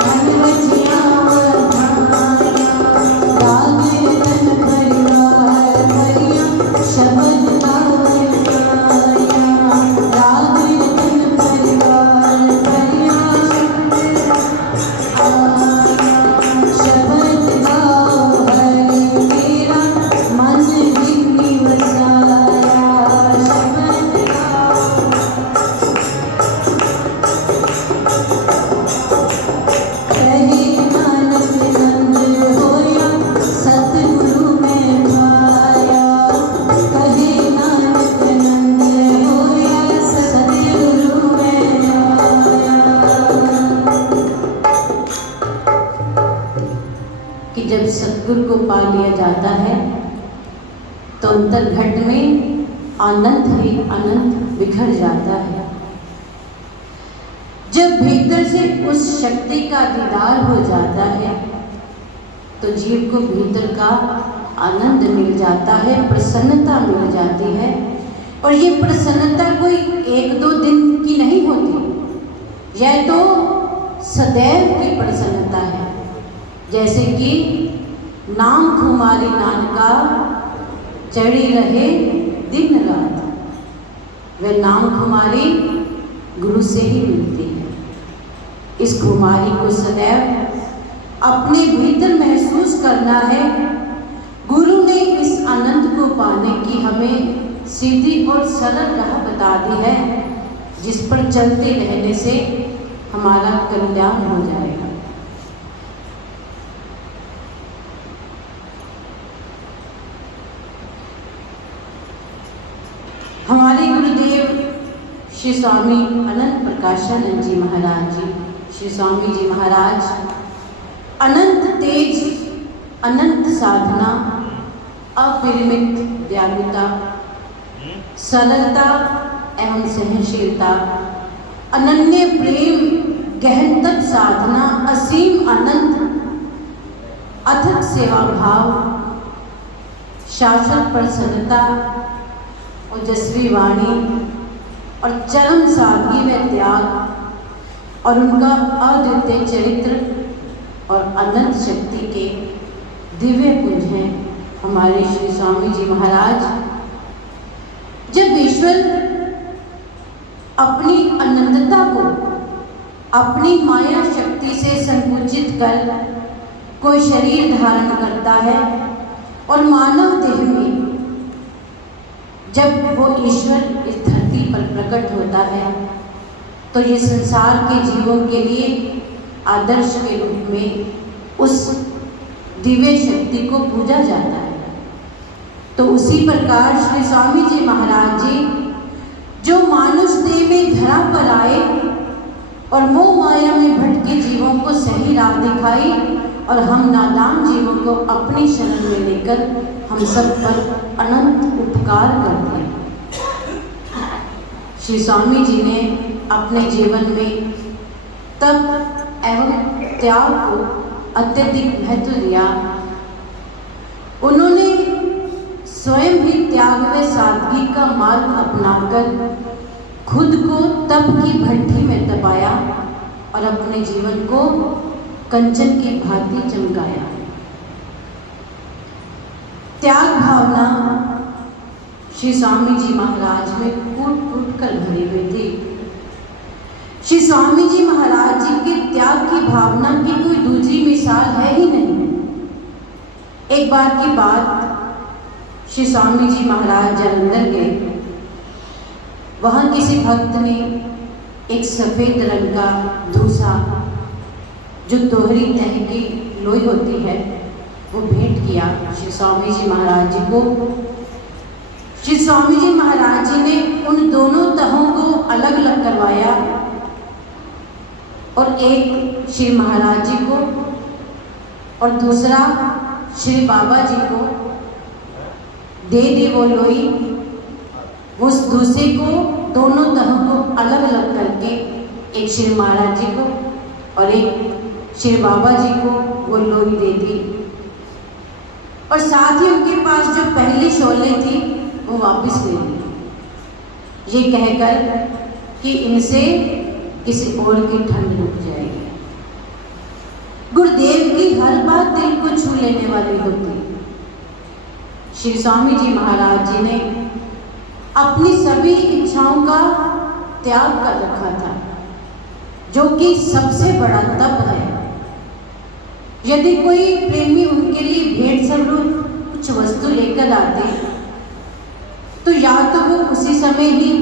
मनमचिया बनाया। राग रतन परिवार भरिया शबद गावन गाया। राग रतन परिवार भरिया शबद गाओ हरि मेरा मन जिंदगी बसाया। शबद गाओ कहे नानक नंद होया सतगुरु में पाया। कहे नानक नंद होया सतगुरु में पाया। कि जब सतगुरु को पा लिया जाता है तो अंतर्घट में अनंत ही अनंत बिखर जाता है। जब भीतर से उस शक्ति का दीदार हो जाता है तो जीव को भीतर का आनंद मिल जाता है, प्रसन्नता मिल जाती है। और ये प्रसन्नता कोई एक दो दिन की नहीं होती, यह तो सदैव की प्रसन्नता है। जैसे कि नाम खुमारी नानका चढ़ी रहे दिन रात। वह नाम खुमारी गुरु से ही मिलती है। इस खुमारी को सदैव अपने भीतर महसूस करना है। गुरु ने इस आनंद को पाने की हमें सीधी और सरल राह बता दी है। जिस पर चलते रहने से हमारा कल्याण हो जाएगा। हमारे गुरुदेव श्री स्वामी अनंत प्रकाशानंद जी महाराज जी, श्री स्वामी जी महाराज अनंत तेज, अनंत साधना, अपरिमित दयालुता, सरलता एवं सहनशीलता, अनन्य प्रेम, गहन तप साधना, असीम आनंद, अथक सेवा भाव, शाश्वत प्रसन्नता, ओजस्वी वाणी और चरम सादगी व त्याग और उनका अद्वितीय चरित्र और अनंत शक्ति के दिव्य पुंज हैं हमारे श्री स्वामी जी महाराज। जब ईश्वर अपनी अनंतता को अपनी माया शक्ति से संकुचित कर कोई शरीर धारण करता है और मानव देह में जब वो ईश्वर इस धरती पर प्रकट होता है तो ये संसार के जीवों के लिए आदर्श के रूप में उस दिव्य शक्ति को पूजा जाता है। तो उसी प्रकार श्री स्वामी जी महाराज जी जो मानुष देह में धरा पर आए और मोह माया में भटके जीवों को सही राह दिखाई और हम नादान जीवों को अपनी शरण में लेकर हम सब पर अनंत उपकार करते हैं। श्री स्वामी जी ने अपने जीवन में तप एवं त्याग को अत्यधिक महत्व दिया। उन्होंने स्वयं भी त्याग व सादगी का मार्ग अपनाकर खुद को तप की भट्ठी में तपाया और अपने जीवन को कंचन की भांति चमकाया। त्याग भावना श्री स्वामी जी महाराज में कूट कूट कर भरी हुई थी। श्री स्वामी जी महाराज जी के त्याग की भावना की कोई दूसरी मिसाल है ही नहीं। एक बार की बात, श्री स्वामी जी महाराज जालंधर गए। वहां किसी भक्त ने एक सफेद रंग का धूसा जो दोहरी तह की लोई होती है वो भेंट किया श्री स्वामी जी महाराज जी को। श्री स्वामी जी महाराज जी ने उन दोनों तहों को अलग अलग करवाया और एक श्री महाराज जी को और दूसरा श्री बाबा जी को दे दी वो लोई। उस दूसरे को दोनों तहों को अलग अलग करके एक श्री महाराज जी को और एक श्री बाबा जी को वो लोई दे दी और साथ ही उनके पास जो पहली शोले थी वो वापस ले ली, ये कहकर कि इनसे किसी और की ठंड रुक जाएगी। गुरुदेव की हर बात दिल को छू लेने वाली होती। श्री स्वामी जी महाराज जी ने अपनी सभी इच्छाओं का त्याग कर रखा था, जो कि सबसे बड़ा तप है। यदि कोई प्रेमी उनके लिए भेंट स्वरूप कुछ वस्तु लेकर आते तो या तो वो उसी समय ही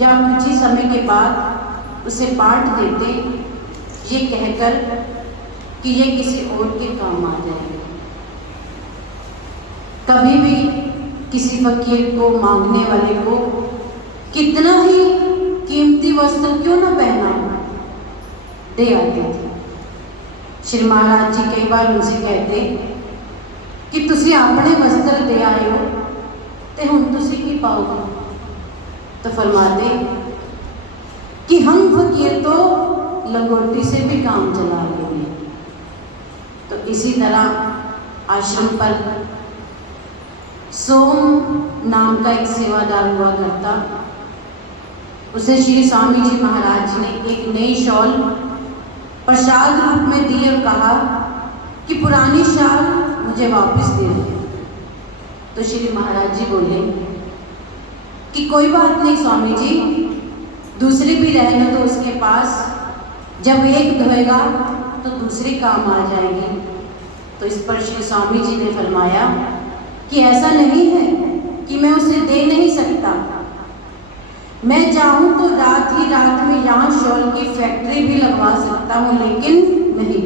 या कुछ ही समय के बाद उसे बांट देते, ये कहकर कि ये किसी और के काम आ जाएगा। कभी भी किसी फकीर को, मांगने वाले को कितना ही कीमती वस्त्र क्यों न पहना दे आते थे। श्री महाराज जी कई बार उनसे कहते कि तुसी अपने वस्त्र दे आए हो ते हुण तुसी की पाओगे, तो फरमाते कि हम फकीर तो लंगोटी से भी काम चला लेंगे। तो इसी तरह आश्रम पर सोम नाम का एक सेवादार हुआ करता। उसे श्री स्वामी जी महाराज जी ने एक नई शॉल प्रसाद रूप में दी और कहा कि पुरानी शॉल मुझे वापस दे दो। तो श्री महाराज जी बोले कि कोई बात नहीं स्वामी जी, दूसरी भी रहने दो उसके पास, जब एक धोएगा तो दूसरी काम आ जाएगी। तो इस पर श्री स्वामी जी ने फरमाया कि ऐसा नहीं है कि मैं उसे दे नहीं सकता। मैं चाहूं तो रात ही रात में यहाँ शॉल की फैक्ट्री भी लगवा सकता हूँ, लेकिन नहीं,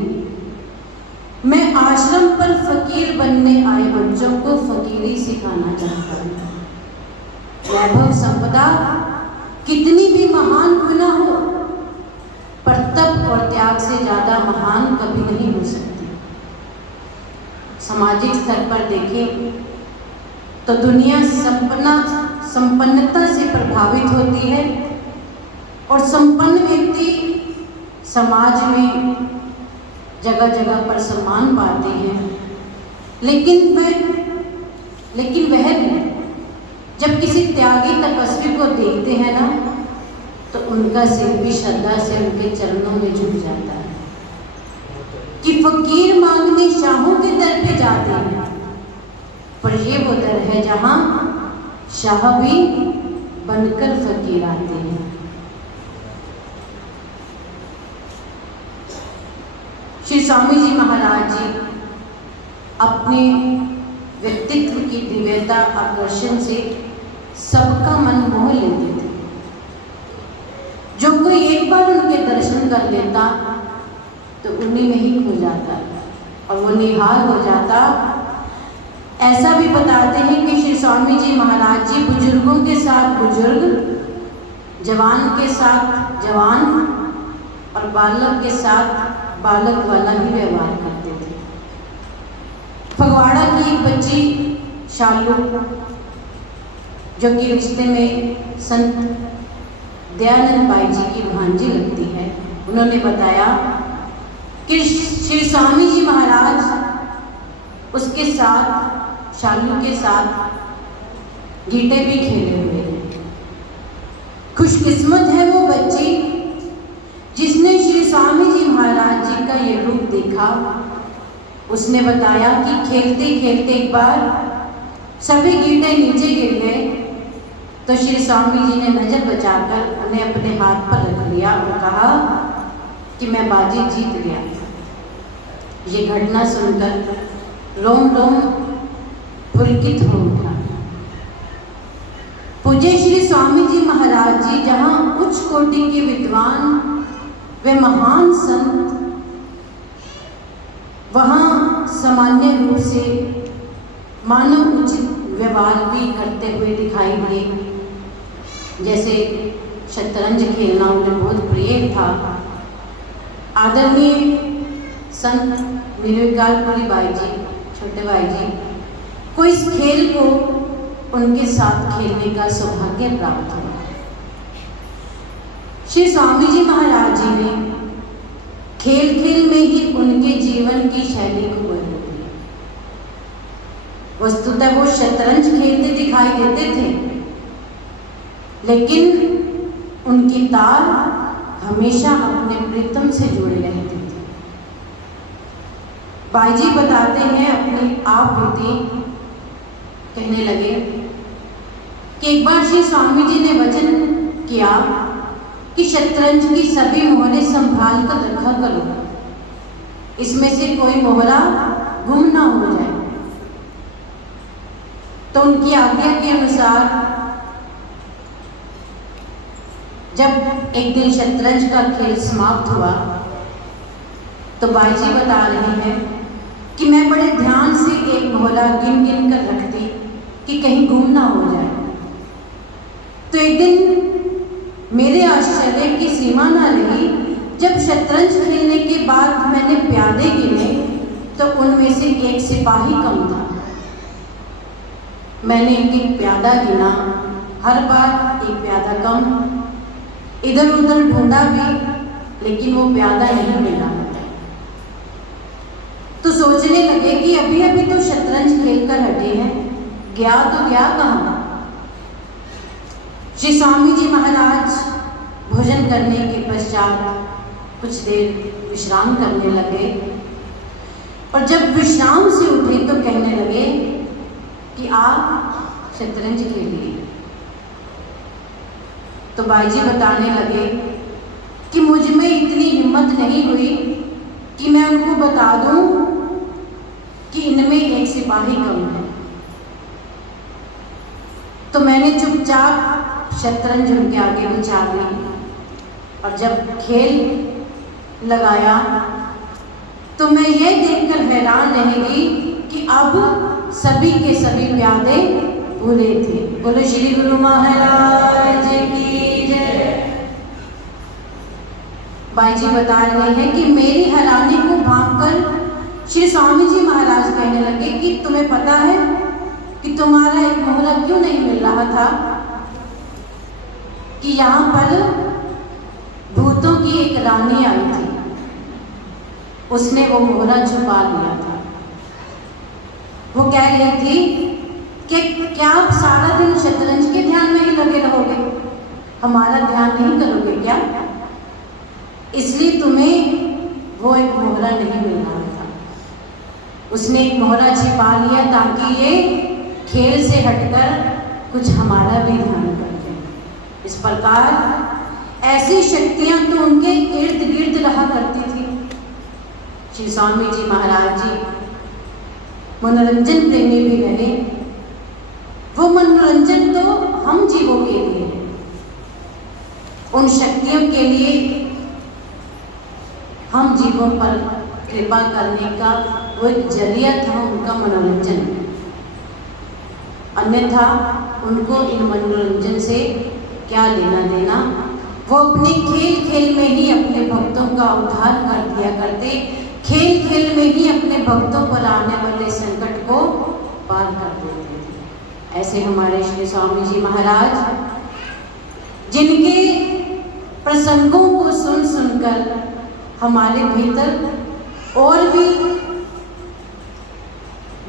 मैं आश्रम पर फकीर बनने आए बच्चों को फकीरी सिखाना चाहता हूँ। वैभव संपदा कितनी भी महान क्यों न हो, पर तप और त्याग से ज्यादा महान कभी नहीं हो सकती। सामाजिक स्तर पर देखें तो दुनिया संपन्नता से प्रभावित होती है और संपन्न व्यक्ति समाज में जगह जगह पर सम्मान पाते हैं, लेकिन वह भी जब किसी त्यागी तपस्वी को देखते हैं ना, तो उनका सिर भी श्रद्धा से उनके चरणों में झुक जाता है कि फकीर मांगने शाहों के दर पे जाते हैं, पर ये वो दर है जहां शाह भी बनकर फकीर आते हैं। श्री स्वामी जी महाराज जी अपने व्यक्तित्व की दिव्यता आकर्षण से सबका मन मोह लेते थे। जो कोई एक बार उनके दर्शन कर लेता तो उन्हीं में ही खो जाता और वो निहाल हो जाता। ऐसा भी बताते हैं कि श्री स्वामी जी महाराज जी बुजुर्गों के साथ बुजुर्ग, जवान के साथ जवान और बालक के साथ बालक वाला ही व्यवहार करते थे। फगवाड़ा की एक बच्ची शालू, जो कि रिश्ते में संत दयानंद भाई जी की भांजी लगती है, उन्होंने बताया कि श्री स्वामी जी महाराज उसके साथ, शालू के साथ गीटे भी खेले हुए हैं। खुशकिस्मत है वो बच्ची जिसने श्री स्वामी जी महाराज जी का ये रूप देखा। उसने बताया कि खेलते खेलते एक बार सभी गीटे नीचे गिर गए तो श्री स्वामी जी ने नजर बचाकर उन्हें अपने हाथ पर रख लिया और कहा कि मैं बाजी जीत गया। ये घटना सुनकर रोम रोम पुलकित हो उठा। पूज्य श्री स्वामी जी महाराज जी जहाँ उच्च कोटि के विद्वान वे महान संत, वहाँ सामान्य रूप से मानव उचित व्यवहार भी करते हुए दिखाई दिए। जैसे शतरंज खेलना उन्हें बहुत प्रिय था। आदरणीय संत निर्विकारपुरी भाई जी, छोटे भाई जी को इस खेल को उनके साथ खेलने का सौभाग्य प्राप्त हुआ। श्री स्वामी जी महाराज जी ने खेल खेल में ही उनके जीवन की शैली को बदल दिया। वस्तुतः वो शतरंज खेलते दिखाई देते थे, लेकिन उनकी तार हमेशा अपने प्रीतम से जुड़े रहते थे। भाई जी बताते हैं अपनी आप बीती, कहने लगे कि एक बार श्री स्वामी जी ने वचन किया कि शतरंज की सभी मोहरे संभाल कर रखा करो, इसमें से कोई मोहरा गुम ना हो जाए। तो उनकी आज्ञा के अनुसार जब एक दिन शतरंज का खेल समाप्त हुआ तो बाई जी बता रहे हैं कि मैं बड़े ध्यान से एक मोहरा गिन गिन कर रखती कि कहीं गुम ना हो जाए। तो एक दिन मेरे आश्चर्य की सीमा ना रही जब शतरंज खेलने के बाद मैंने प्यादे गिने तो उनमें से एक सिपाही कम था। मैंने एक प्यादा गिना, हर बार एक प्यादा कम, इधर उधर ढूंढा भी लेकिन वो प्यादा नहीं मिला। तो सोचने लगे कि अभी अभी तो शतरंज खेल कर हटे हैं, गया तो गया कहाँ। श्री स्वामी जी महाराज भोजन करने के पश्चात कुछ देर विश्राम करने लगे और जब विश्राम से उठे तो कहने लगे कि आप शतरंज खेलिए। तो बाई जी बताने लगे कि मुझ में इतनी हिम्मत नहीं हुई कि मैं उनको बता दूं कि इनमें एक सिपाही कम है। तो मैंने चुपचाप शतरंज उनके आगे बिछा दी और जब खेल लगाया तो मैं ये देखकर हैरान रहेगी कि अब सभी के सभी प्यादे पूरे थे। बोलो श्री गुरु महाराज की जय। भाई जी बता रहे हैं कि मेरी हैरानी को भांपकर श्री स्वामी जी महाराज कहने लगे कि तुम्हें पता है कि तुम्हारा एक मोहरा क्यों नहीं मिल रहा था? कि यहाँ पर भूतों की एक रानी आई थी, उसने वो मोहरा छुपा लिया था। वो कह रही थी कि क्या आप सारा दिन शतरंज के ध्यान में ही लगे रहोगे, हमारा ध्यान नहीं करोगे क्या? इसलिए तुम्हें वो एक मोहरा नहीं मिल रहा था। उसने एक मोहरा छिपा लिया ताकि ये खेल से हटकर कुछ हमारा भी ध्यान कर ले। इस प्रकार ऐसी शक्तियां तो उनके इर्द गिर्द रहा करती थी। श्री स्वामी जी महाराज जी मनोरंजन प्रेमी भी रहे। वो मनोरंजन तो हम जीवों के लिए है। उन शक्तियों के लिए हम जीवों पर कृपा करने का वो एक जरिया था उनका मनोरंजन। अन्यथा उनको इन मनोरंजन से क्या लेना देना। वो अपने खेल खेल में ही अपने भक्तों का उद्धार कर दिया करते, खेल खेल में ही अपने भक्तों पर आने वाले संकट को पार कर देते थे। ऐसे हमारे श्री स्वामी जी महाराज, जिनके प्रसंगों को सुन सुनकर हमारे भीतर और भी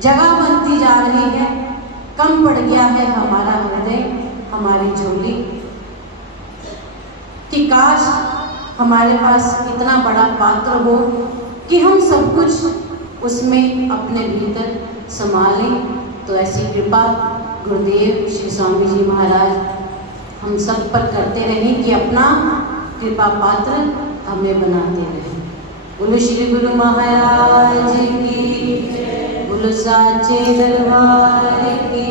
जगह बनती जा रही है, कम पड़ गया है हमारा हृदय, हमारी झोली, कि काश हमारे पास इतना बड़ा पात्र हो कि हम सब कुछ उसमें अपने भीतर संभालें। तो ऐसी कृपा गुरुदेव श्री स्वामी जी महाराज हम सब पर करते रहें कि अपना कृपा पात्र हमें बनाते रहें। बोलो श्री गुरु महाराज की, बोलो साचे दरबार की।